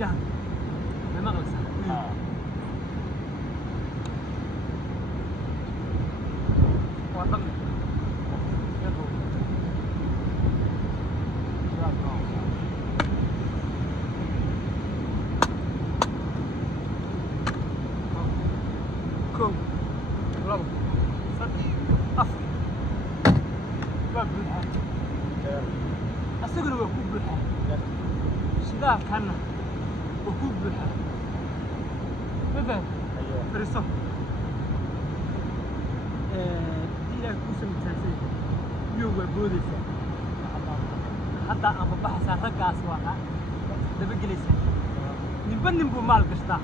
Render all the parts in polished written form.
وياها ما مغلسة وطن كوم ربع صدق أفر باب أسقنا وكوب بالحال شذا كنا وكوب بالحال مثلا فريسة دي لا كوسة متساسية يوم بوديسة حتى أنا بحث عن رجع أسواقها ده بجلسة نبني بمال قشطة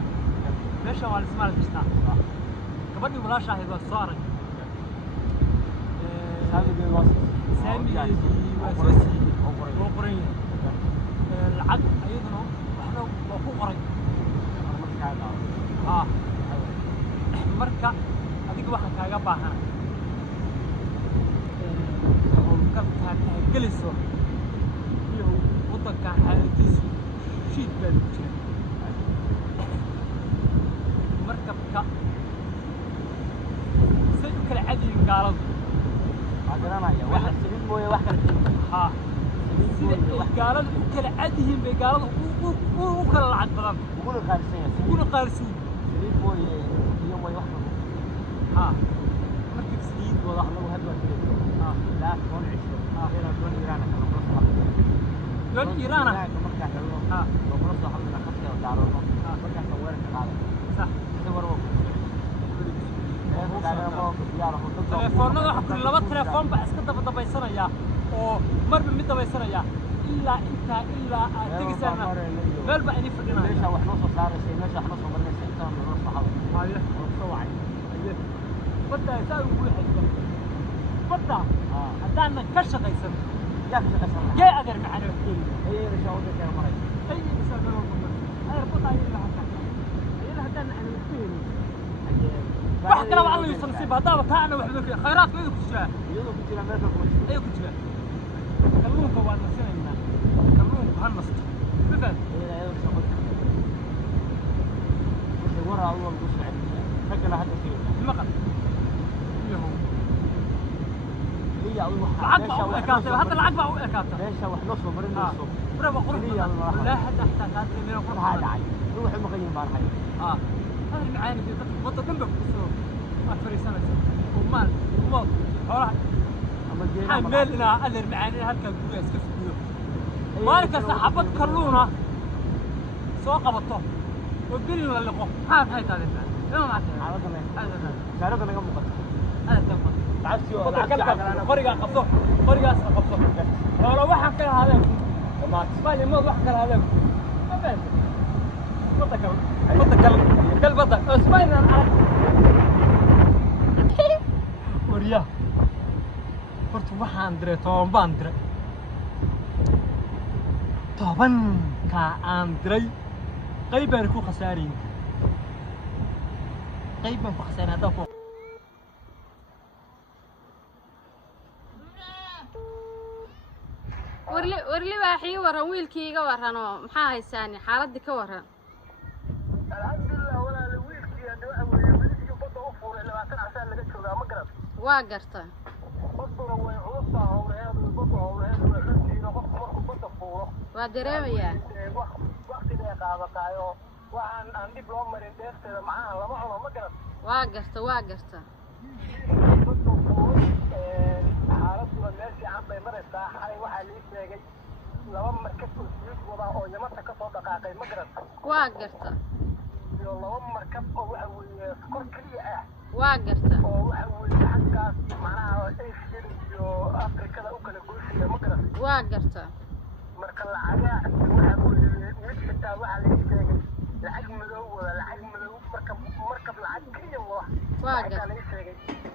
ليش هو الاسمال قشطة كبدي ولا شاهد والصارج سامي وسوسي وقرين العقل أيضا وحنا وقو قرين مركا هذيك واحد كاجا باهنا كان جلسوا يو وطن حالتيس شيت بالوجه مركبك سيدك العادي قالوا عدنا يا واحد سنين مويه واحد ها قالوا كل عاديين بقالوا وكل العد بدن يقولوا خالصين يقولوا قارسين سنين مويه يوم مويه واحد ها مركب سنين والله لو هدوا لا تكون 20 إلى دون إيران كنا بنص دون إيران مركع كلهم وبنص حملنا خمسة ودارهم مركع صورت هذا صح صوروا تليفونada waxa kulli laba telefoon ba iska dabaysanaya oo marba mid dabaysanaya ilaa aad tegisana meel ba inay fadhinayaan meesha wax noo soo saaraysa meesha wax noo soo marinaysa intaan noo soo xaway haya soo wacay badda saa ugu xigta badda hadaan ka shaqaysan yaa ka shaqaysan yaa adeer macana ay rashawada ka maray ay isagoo ay rabta ay la xaqaa ay hadaan aan istiin واحد كلام الله يسلسل بهذا بتاعنا وحده خيرات ما يدك تجاه يدك تجاه ما يدك تجاه أيوة تجاه كلمون كوان نسينا كلمون بهالنص مثلا إيه لا يدك تقول بس ورا أول بس عندي فكر هذا شيء المقل يهو هي أول واحد العقبة أكاتب هذا العقبة أكاتب ليش واحد نص ومرين نص برافو قرب لا حد أحتاج هذا اللي يقول هذا عين روح المغير مع الحين هذا المعاني دي وضع جنبك بسوق ما فري سنة ومال ومال حوالي حمل لنا قال المعاني هالك الجوية سكف الجوية مالك سحبت كلونا سوق بطه وبيلنا اللقاء هاي هذا ما معك شارك أنا كم مقطع هذا كم مقطع تعبت قريقة قبضه قريقة قبضه لو واحد كان هذا ما تسمعني ما واحد كان هذا ما بين قلبك اسمعنا انا وريا قلت waxaan diray toban baan diray toban ka aan diray qayb baan ku khasaarin qayb baan ku khasaarin hada warli baa xii waran wiilkayga warano maxaa haysaani xaaladii ka waran waa garta waa dareemayaa waa garta waa garta لو مركب أو سكر كلية واقرته حقاس معناها إيش يو أفريقيا أو كلا جوشية مقرة واقرته مركب العجاء مش حتى واحد يشتغل العجم ملو ولا العجم ملو مركب العجية واقر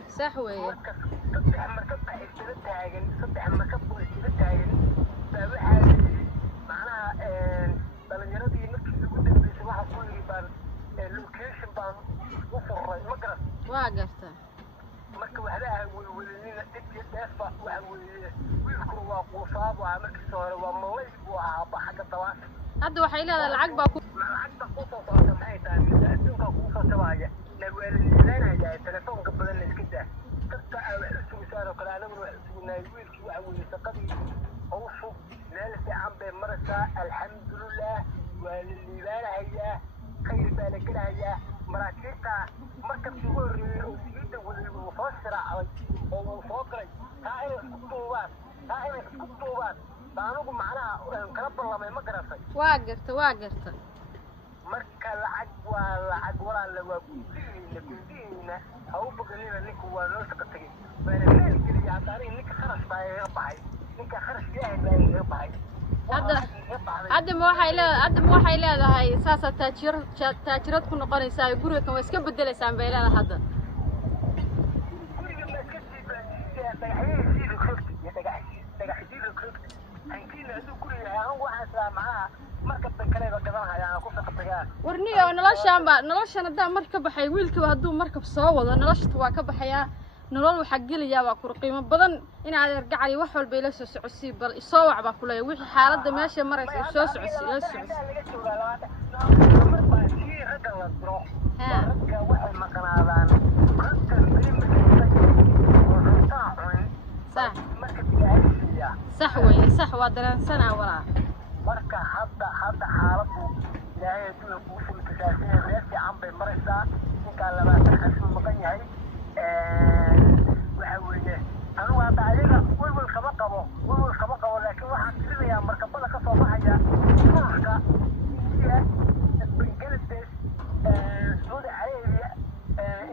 سحوي صدق مركب يشتغل تاجن صدق مركب يشتغل تاجن فواحد معناها بلجرادي نفس الجودة اللي واحد كل بان اللوكيشن بان وفر مقرة واقرته marka waxaa weelina dibka deefa waxa weeye wiilku waa quusaab waa markii hore waa malay waa xaqa tawaas hadda waxay leedahay lacag baa ku lacagta ku soo socota maxay tahay mise adduunka kuu soo jabaaya nagwaalidinaanaya telefoonka badan la iska daa dadka aa wax u sugisaan oo kale anaguna wax u sugnaay wiilkii waxa weeye shaqadii hawshu meel fiican bay maraysaa alxamdulilah waa la liibaanahayaa khayr baa la gelahayaa maraakiibta markabkii ugu horreeyey oo siida waday wuu soo shiraacday oo wuu soo galay taa inay isku duubaan baa anigu macnaha kala ballamay ma garatay waa garta marka lacag waa lacag walaalla waa gundihiina ha u boganina ninku waa noo shaqa tegey waana meel geliya hadda aniga ninka kharash baa iga baxay ninka kharash ilaahay baa iga baxay hadda ma waxay leedahay saasaa taajirad ku noqonaysaa guriga kan waa iska bedelaysaan bay leedahay hadda guriga ma iska sii dhagaxyadiisiida koogta iyo dhagaxyadiida koogta hankiina hadduu guriga yahay anigu waxaan islaa macnaha markabta kaleba gadanhayaan ku shaqa tagaan warniyo noloshan haddaa mar ka baxay wiilkiiba hadduu markab soo wado noloshata waa ka baxayaa nolol waxaa gelayaa waa kur qiimo badan inaad ergacali wax walba ila soo socodsii bal isoo wac baa kuleeya wixii xaaladda meesha maraysa soo socodsii ila socodsii mar baa sii ragga la diro ragga waxay maqnaadaan raggan cuntaa cun sax marka ilaahay sax weeye sax waa dareensanaa walaa marka hadda xaaladdu ilaahay adduunka kugu fulkasaasina meel fiican bay maraysaa ninkaan 20 xasuu maqan yahay waxa weeye anigu hadda ayaga welwel kama qabo laakiin waxaan tirinayaa markabada ka soo baxaya ruushka indiya bangladesh saudi arabia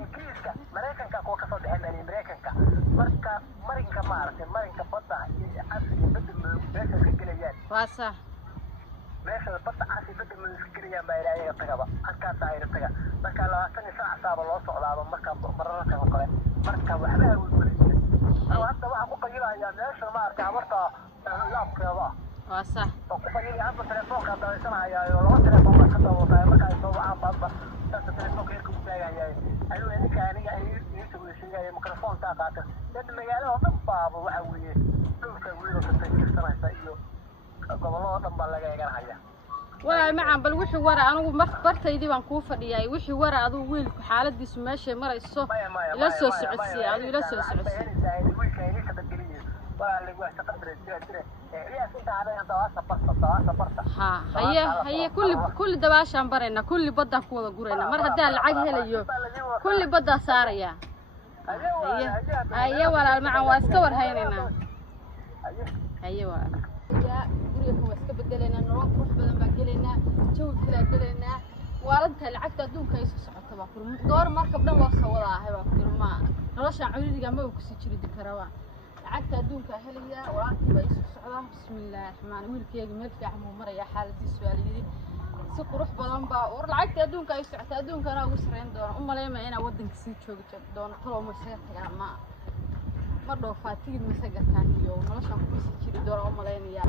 ingiriiska maraykanka kuwa kasoo dhexeen maraykanka marka marinka maaragtay marinka badda iyo casriga badda madow meesha ka gelayaan waa sax meesha badda casri badda madow ka gelayaan baa ilaahay tagaba halkaas ay taga marka 20 saac saaba loo socdaaba marka mararka kale marka waxba welwelin hadda waxa ku qayirayaa meesha maaragtay abarta laabkeeda waa sax oo ku qayiraya hadda telefoonka daawanaya oo laba telefoon baa ka daawatay marka ay soo wacaan baadba dadka telefoonka ay ku taagayaan ayuu aniga ay soo sheegay mikrofoonka qaata dad magaalada oo dhan baaba waxa weeye dhulka wiilka ka tirsanaysa iyo gobolada dhan baa laga eeganaya waa macaan bal wixii wara anigu bartaydii baan kuu fadhiyay wixii wara aduu wiilku xaaladiisu meesha marayso ila soo socodsii aduu ila soo socodsii haye kulli dabaashaan barayna kulli baddaan ku wada gurayna mar haddaan lacag helayo kulli baddaa saaraya haye walaal macaan waa iska warhaynaynaa haye walaal guriga waa iska bedelaynaa nolol qurux badan baa gelaynaa jawi kala gelaynaa waalantaa lacagta adduunka ay soo socota baa kur door markab dhan loo soo wadaahay baa kur ma noloshaan ciriiriga ma ku sii jiri karaba lacagta adduunka helaya waalantii baa soo socdaa bismillaahir rahmaanir wiilkeedu meel fiican uu maraya xaaladiisu waa yiri si qurux badan baa war lacagta adduunka ay socota adduunkana ugu sareyn doona u maleeymay inaa wadanka sii joogi doono talo ma isaga tagaa ma dhoofaa tigid ma isaga taan iyo noloshaan ku sii jiri doona u maleynaya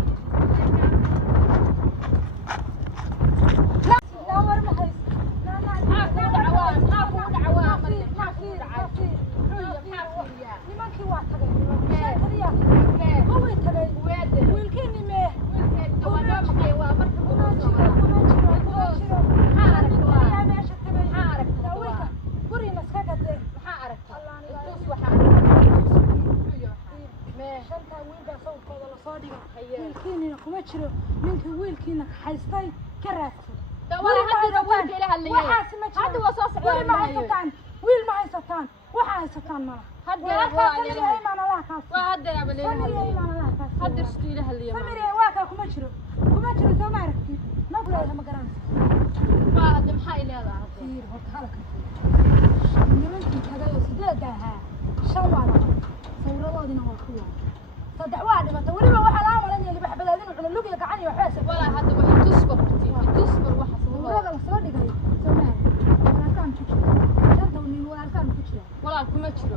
ninka wiilkiina haystay ka raadsan wiil ma haysataan waxa haysataan mala waa kaa kuma jiro soo ma aragtid ma guleeyaha ma garanaysa nimankii tagay oo 8 ahaa 5 waa sawiradoodina waa kuwa صدق واحد ما تقولي ما واحد عامل اني اللي بحبلادين وعلى اللوجي قعني وحاسب ولا حد ما تصبر وحاسب والله لا صدق هي سماه انا كان تشري شنطه وني ولا كان تشري ولا كما تشري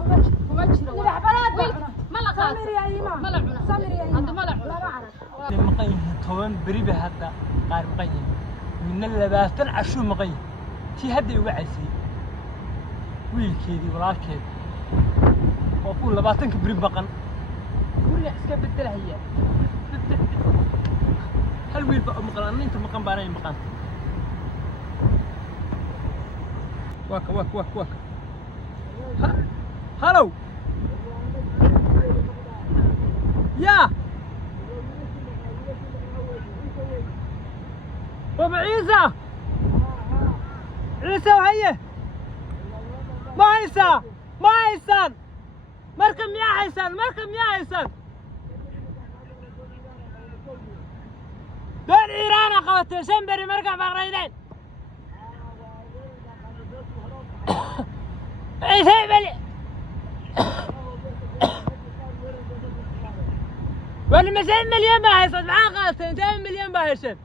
اللي بحبلاد ما لا قال سمير يا ايمان ما لا عنا سمير يا ايمان هذا ما لا عنا ما اعرف مقين توان بريبه هذا قال مقين من اللباتن عشو مقين تي هدي وعسي ويلكيدي ولالكيد وكل لباتنك بريب بقن guriga iska bedelaya hal wiil baa maqan inta maqan baanay maqan واك هلو يا بابا عيسى وهيه ما هيسان مركم يا حيسان دول إيران قوتي سنبري مركب بغريدين إيه بلي ولا 200 مليون باهيسن معاه قوتي 200 مليون باهيسن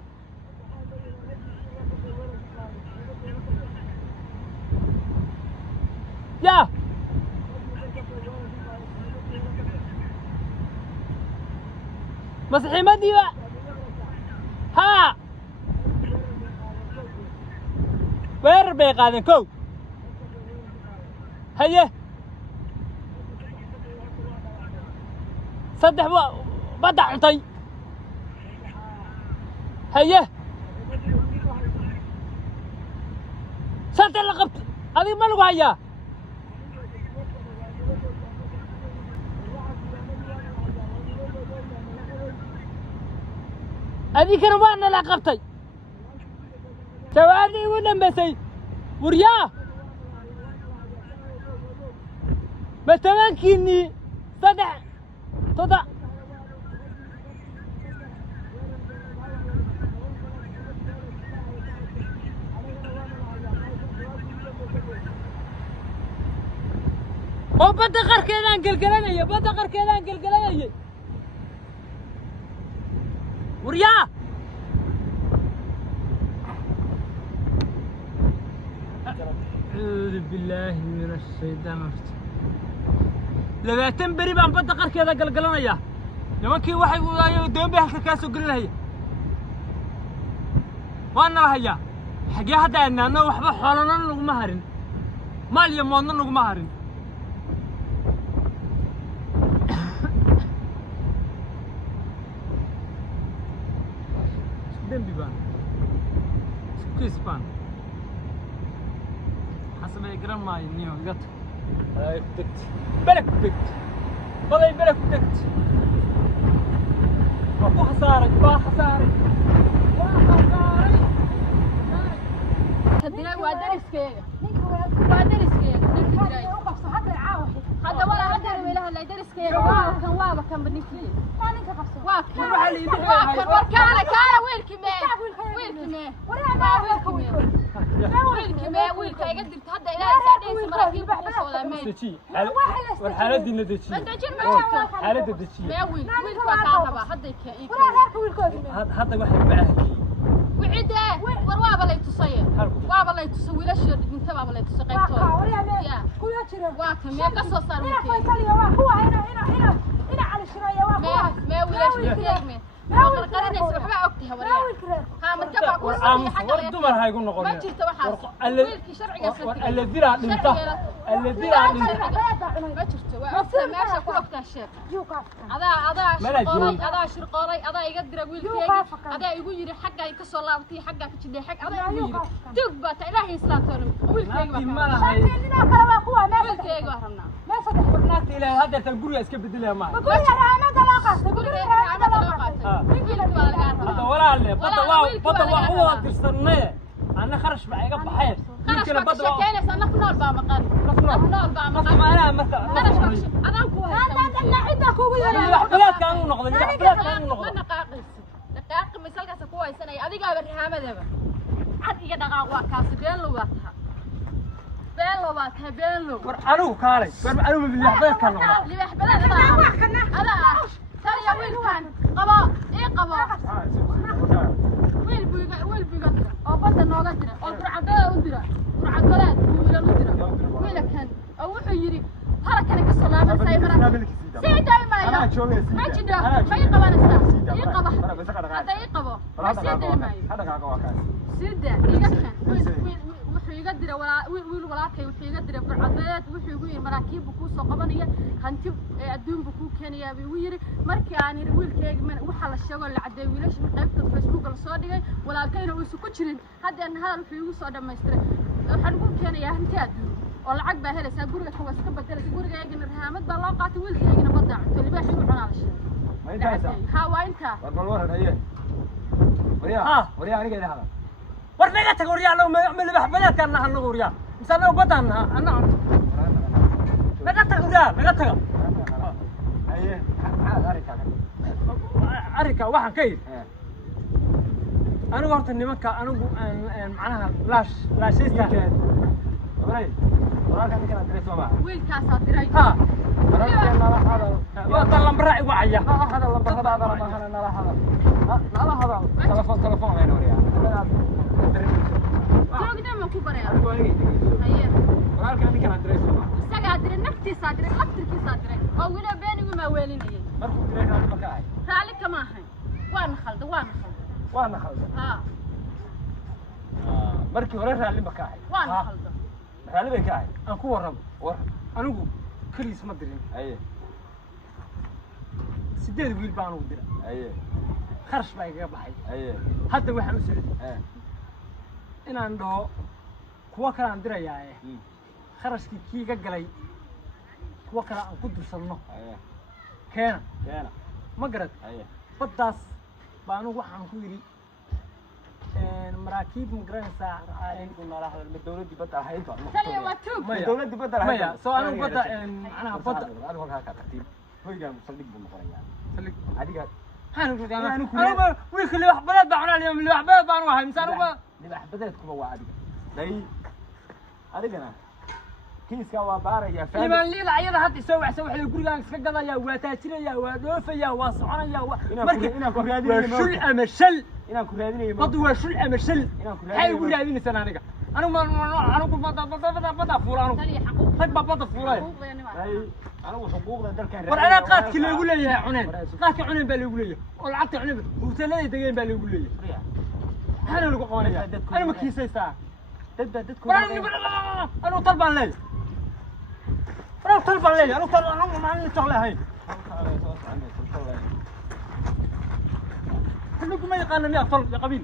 يا مسحي مدي ها وير بيقادن كو هيه صدح بدع عطي هيه صدح لقبت هذه ما لو هيا هذيك أنا وانا لقبتي سوالي ولا بسي وريا ما تمكنني صدع oo badda qarkeedaan galgalanaya وريا أعوذ بالله من الشيطان الرجيم لما تنبري بان بدأ قركيدا قلقلانيا nimankii waxay wadaayo dambe halka ka soo galinaya waana lahaya xagee hadda aanana waxba xoolana lagu ma harin maal iyo moodna lagu ma harin dambi baan كيسبان حسب الجرام ماي نيو قط بلك دكت والله بلك دكت وأبو خسارة تدري وادرس كيك هذا ولا هذا ولا لا يدرس كيك واه كان بنيكي ويلك يقدر هذا إلى ساعتين مراكب وصولا مين والحالة دي ندتشي حالة دتشي ما ويلك وكهرباء هذا يك هذا واحد معاه وعده ورواب لا يتصير واب لا يتسوي لا شيء انت باب لا يتسقي يا كلها جرا واكم يا قصص صار هو هنا على الشرايه ما ولا شيء كلمه ما قرقرنيس وحبا اوغتها وريا ها مركبا كو war dumar ha igu noqon ما جرت waxaas wiilki sharciga saxay الذي راح دنتا ما جرت waa meesha ku ogtaa sheekh adaa shirqoray adaa iga dira wiilkeyga adaa igu yiri xagga ay ka soo laabtay xagga ka jidhay xag adaa igu yiri dug baata ilaahay islaamtoona wiilkeyga waa شايفيننا كلام kuwa wiilkeyga waa rabnaa ما صدق naagta ilaahay hadda tan guriga iska bedelaya ma هذا ولا اللي بدوا هو تستنى أنا خرج معي قبل حيل يمكن بدوا كأنه صار نفنول بامقال نفنول بامقال ما أنا مثلا أنا كويس أنا عندك هو الحفلات كانوا نقضي الحفلات كانوا نقضي دقائق مثال كاس كويس أنا أديك أبرهام ذا حد يجي دقائق كاس بيلو أنا كاري أنا من الحفلات كانوا نقضي الحفلات أنا ترى يا ويل كان قبا إيه قبا ويل بيقدر أو بدنا نقدر أو برعدة ودرا برعدات ولا ندرا ويل كان أو حيري هلا كان كسلامة سايمرة سيدا ما جدا ما يقبل الساعة يقبل هذا يقبل ما سيدا ما سيدا يقدر wuxuu iga diray wiil walaakay wuxuu iga diray burcadeed wuxuu igu yiri maraakiib ku soo qabanaya hanti adduunka ku keenaya buu yiri markii aan yiri wiilkayga waxa la sheego la cadeey wiilasha qaybta Facebook la soo dhigay walaalkayna uu isku jirin hadda hadal wuxuu igu soo dhameystiray waxaan ugu keenayaa hanti adduun oo lacag baa helaysaa guriga kuwa iska bedelaysa gurigaygana rahamad baa loo qaatay wiilkaygana badda cunto libaaxii u cunaa la sheegay ها وانت والله هي ها وريا أنا قاعد هذا ورنا قلت وريا لو من اللي بحبلات كان نحن وريا مسنا وبدنا أنا نقطع أيه أريكا واحد كيف أنا قلت إني مكة أنا معناها لا شيء استاهل وراك أنا كنا دريس وما وين كاسات دري ها هذا طلع براعي وعيا هذا تلفون وين وريا جوج دم كبر يا هيا وراك أنا كنا دريس وما سجادر نكتي صادر لفترك صادر أو ولا بيني وما ويلين هي مركو دريس هذا مكان رالك ما هي وانا خلد ها مركي ورا رالي مكان وانا خلد رالي مكان أكو ورب أنا أقول كريس ما أدري أيه سديد ويل بانو درا أيه خرش باي قبحي أيه هذا واحد مسؤول أيه إن عنده كوا كلا عندنا يا خرش كي قجلي كوا كلا عن قدر صنّه أيه كان ما قرأت أيه بداس بانو واحد كويري مراكب مقرن ساعة كنا راح الدولة دي بدأ هاي طبعا تلي واتوب الدولة دي بدأ هاي مايا سو أنا بدأ أنا بدأ أنا هون هكذا ترتيب هو جام صدق بالمقارنة يعني سلك عادي قال أنا ويك اللي وحبلات بعنا اليوم اللي وحبلات بعنا واحد مثلا اللي بدأت كم عادي قال عادي أنا كيس كوا بارة يا فاهم لما الليل عيرة هاد يسوي حلو يقول لك سكجنا يا وتاتينا يا ودوف يا وصعنا يا إنا كريادين وشل أمشل إنا كريادين بدو وشل أمشل هاي يقول لي سنة أنا ما بدا فلان تلي حقوق طيب بدا فلان حقوق يعني هاي أنا وحقوق ده كان وأنا قاتك اللي يقول لي يا عنين قاتك عنين باللي يقول لي والعطت عنين وثلاثة دقيقة باللي يقول لي أنا اللي قوانية أنا مكيسة ساعة أنا طلبان لي أنا طلبان لي أنا طلبان أنا ما عندي شغلة هاي كلكم ما يقال لي أطلب يا قبيل